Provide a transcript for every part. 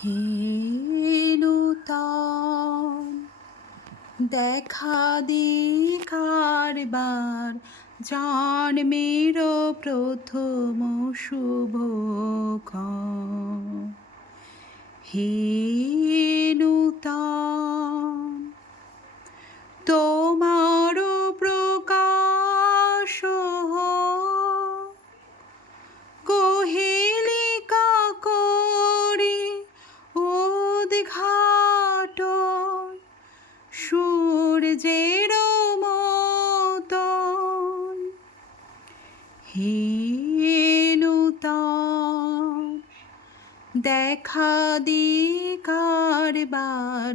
হে নূতন দেখা দি কারবার জন্মের প্রথম শুভক্ষণ। হে নূতন তোমার প্রকাশ হোক, কোহেলিকা করি উদ্ঘাটন সূর্যের মতন। হে নূতন দেখা দি কারবার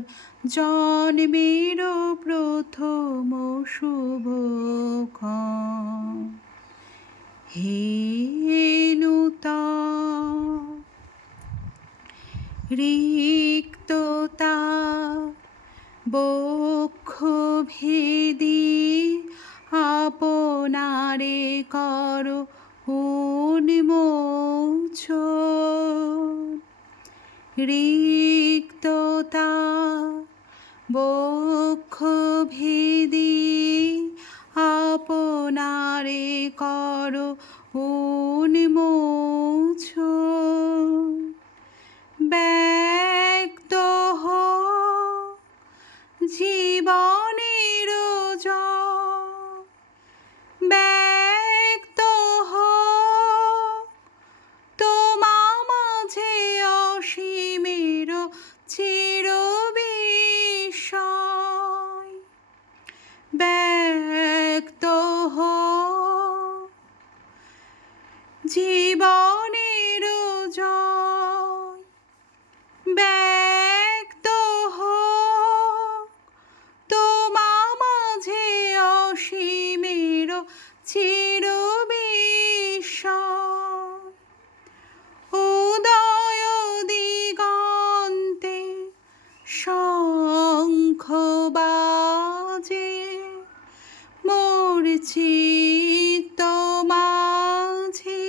জন্মের প্রথম শুভক্ষণ। হে নূতন রিক্ততা বক্ষ ভেদি আপনারে কর উন্মোচন। রিক্ততা বক্ষ ভেদি আপনারে কর উন্মোচন। ব্যক্ত হোক জীবনের জয়, ব্যক্ত হোক তোমা মাঝে অসীমের চিরবিস্ময়। ব্যক্ত হোক জীবনের জয়, ব্যক্ত হোক তোমা মাঝে অসীমের চিরবিস্ময়। উদয় দিগন্তে শঙ্খ বাজে, মোর চিত্ত মাঝে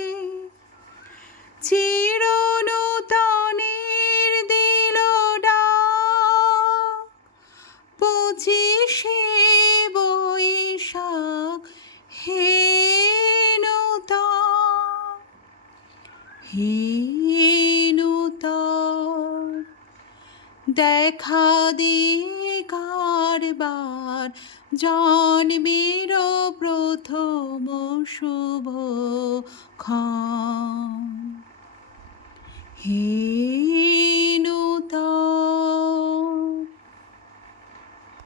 চির নূতনের দিল ডাক। 25শে বৈশাখ হে নূতন। হে নূতন দেখা দি কারবার জন্মের প্রথম শুভক্ষণ। হে